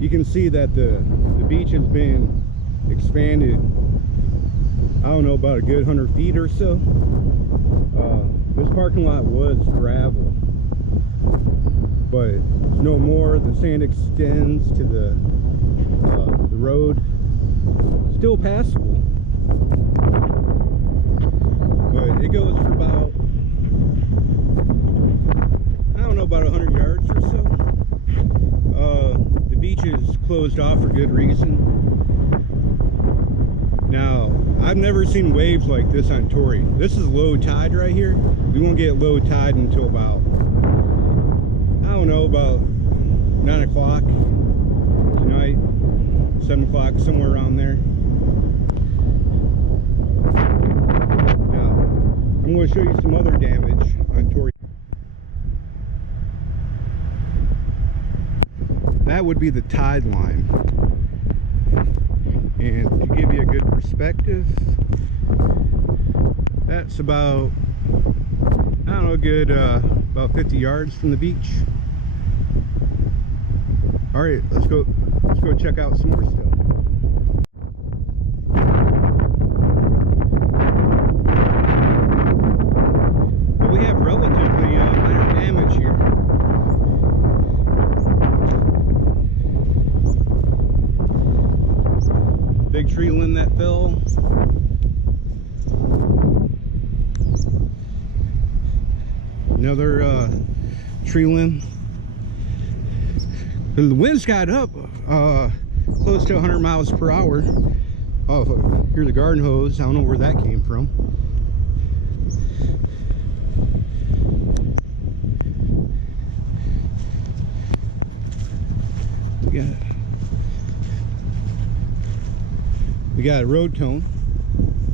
You can see that the beach has been expanded, I don't know, about a good 100 feet or so. This parking lot was gravel, but no more. The sand extends to the road. Still passable, but it goes for about, I don't know, about 100 yards or so. The beach is closed off for good reason. Now, I've never seen waves like this on Torrey. This is low tide right here. We won't get low tide until about, I don't know, about 9 o'clock tonight, 7 o'clock, somewhere around there. Now, I'm going to show you some other damage on Torrey. That would be the tide line. And to give you a good perspective, that's about, I don't know, good about 50 yards from the beach. All right, let's go check out some more stuff. But we have relatively minor damage here. Big tree limb that fell. Another tree limb. The winds got up close to 100 miles per hour. Oh, here's the garden hose. I don't know where that came from. We got a road cone.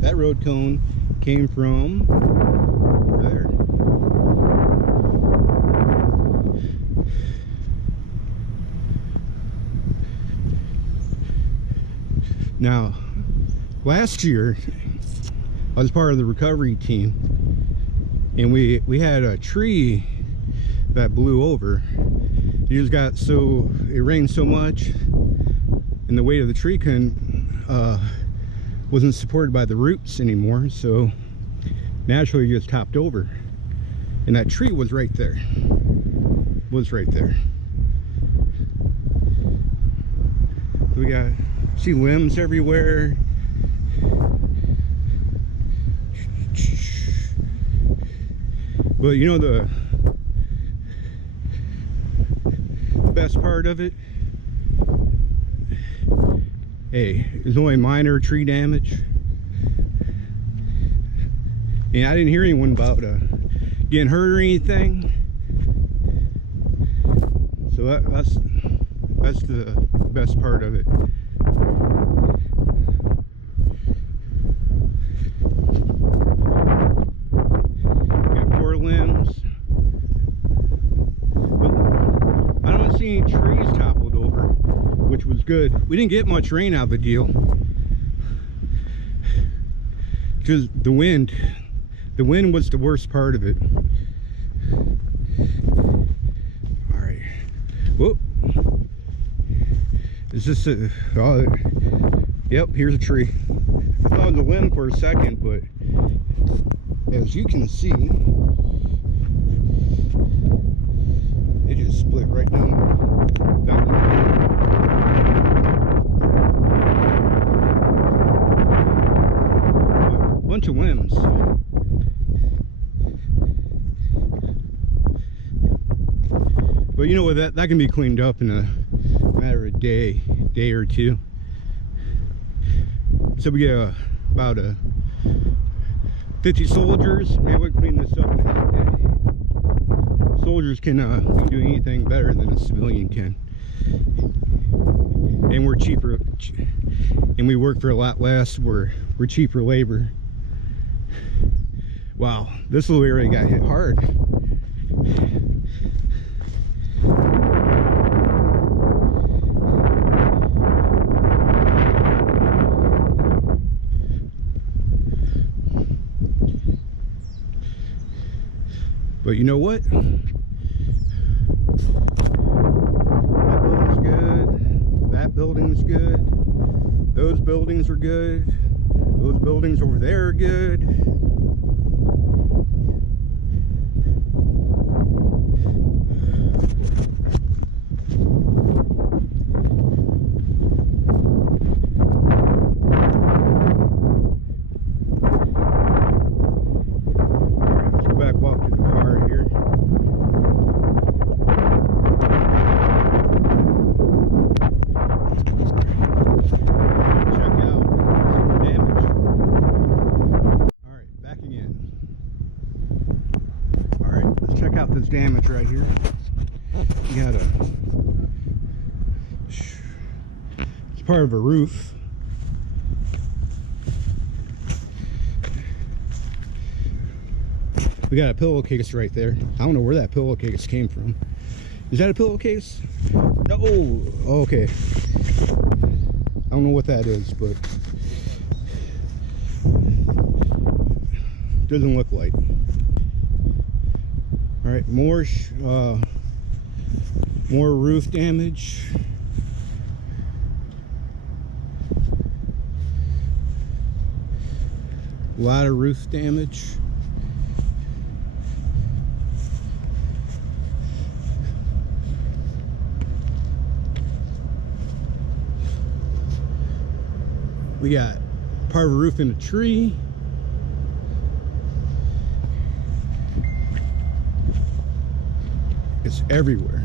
That road cone came from there. Now, last year I was part of the recovery team, and we had a tree that blew over. It just got so, it rained so much, and the weight of the tree wasn't supported by the roots anymore, so naturally it just topped over, and that tree was right there. We got, see limbs everywhere. But you know, the best part of it, hey, there's only minor tree damage. And I didn't hear anyone about getting hurt or anything. So that's the best part of it. Got poor limbs. But I don't see any trees toppled over, which was good. We didn't get much rain out of the deal. Just the wind was the worst part of it. All right. Whoop. Is this a, oh, yep, here's a tree. I thought it was a limb for a second, but as you can see, it just split right down a bunch of limbs. But you know what, that can be cleaned up in a matter of day or two. So we get about 50 soldiers. Maybe we clean this up in a day. Soldiers can do anything better than a civilian can, and we're cheaper, and we work for a lot less. We're cheaper labor. Wow, this little area got hit hard. But you know what? That building's good. Those buildings are good. Those buildings over there are good. This damage right here. You got it's part of a roof. We got a pillowcase right there. I don't know where that pillowcase came from. Is that a pillowcase? Oh, okay. I don't know what that is, but doesn't look like. All right, more roof damage. A lot of roof damage. We got part of a roof in a tree. It's everywhere.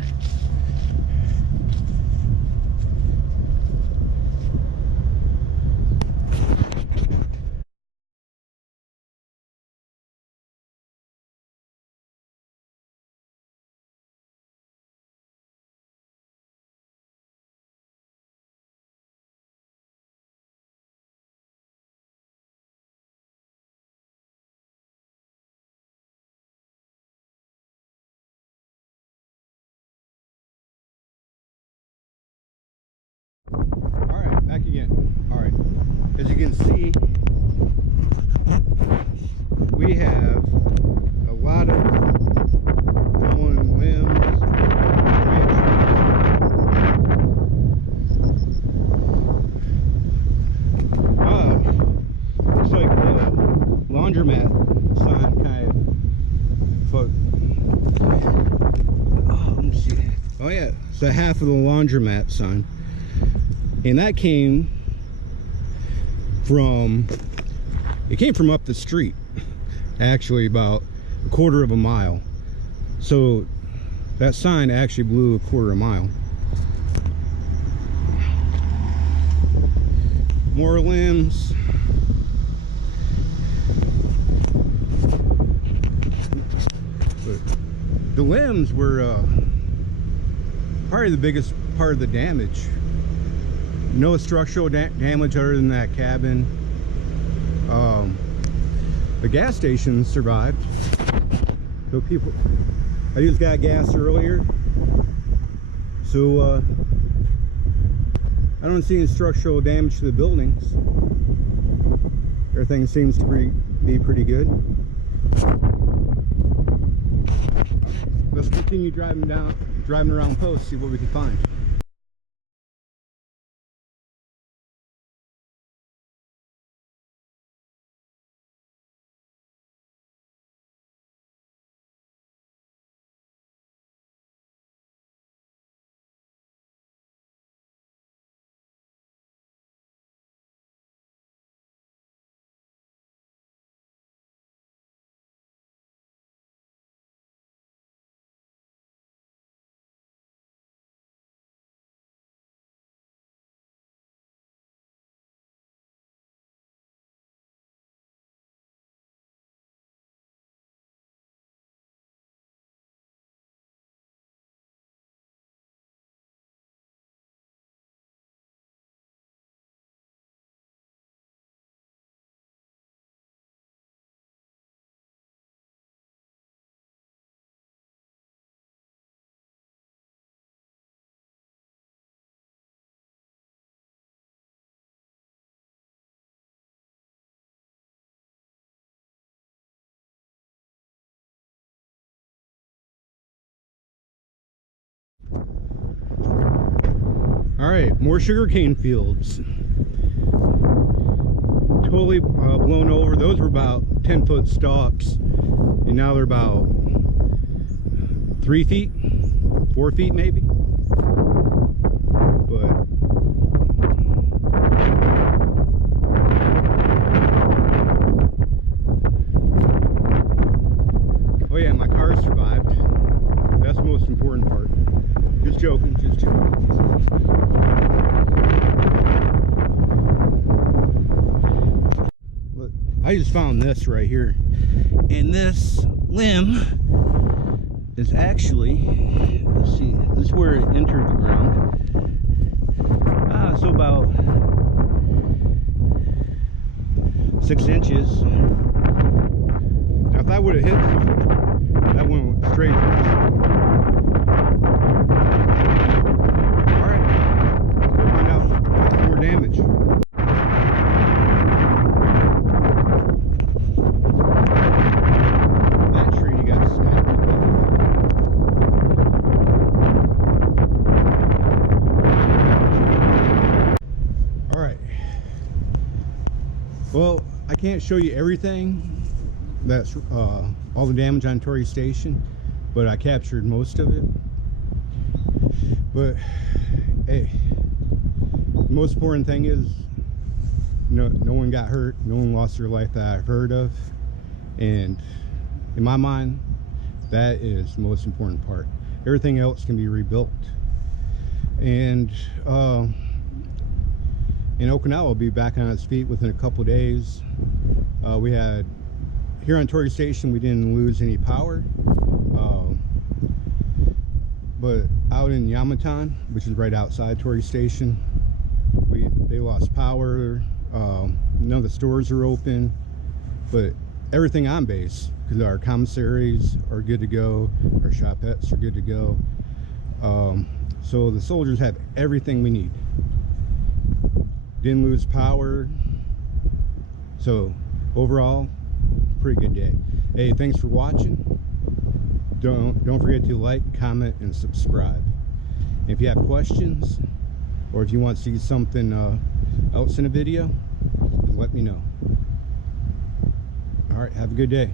All right, back again. All right, as you can see, we have a lot of fallen limbs, looks like the laundromat sign kind of. Oh, let me see. Oh yeah, it's a half of the laundromat sign. And that came from, it came from up the street, actually about a quarter of a mile. So that sign actually blew a quarter of a mile. More limbs. But the limbs were probably the biggest part of the damage. No structural damage other than that cabin. The gas station survived. So people, I just got gas earlier. So I don't see any structural damage to the buildings. Everything seems to be pretty good. Let's continue driving around Post, see what we can find. All right, more sugarcane fields. Totally blown over. Those were about 10-foot stalks, and now they're about 3 feet, 4 feet maybe. But oh yeah, my car survived. That's the most important part. Just joking, just joking. Look, I just found this right here, and this limb is actually, let's see, this is where it entered the ground. So about 6 inches. Now if I would have hit something, that went straight. Alright, we'll find out some more damage. That tree got snapped in half. Alright. Well, I can't show you everything. That's all the damage on Torrey Station, but I captured most of it. But hey, the most important thing is no one got hurt, no one lost their life that I've heard of, and in my mind that is the most important part. Everything else can be rebuilt. And in Okinawa will be back on its feet within a couple days. We had here on Torrey Station, we didn't lose any power, but out in Yamatan, which is right outside Torrey Station, they lost power. None of the stores are open, but everything on base, because our commissaries are good to go, our shopettes are good to go. So the soldiers have everything we need. Didn't lose power, so overall, pretty good day. Hey, thanks for watching. Don't forget to like, comment, and subscribe. And if you have questions, or if you want to see something else in a video, let me know. All right, have a good day.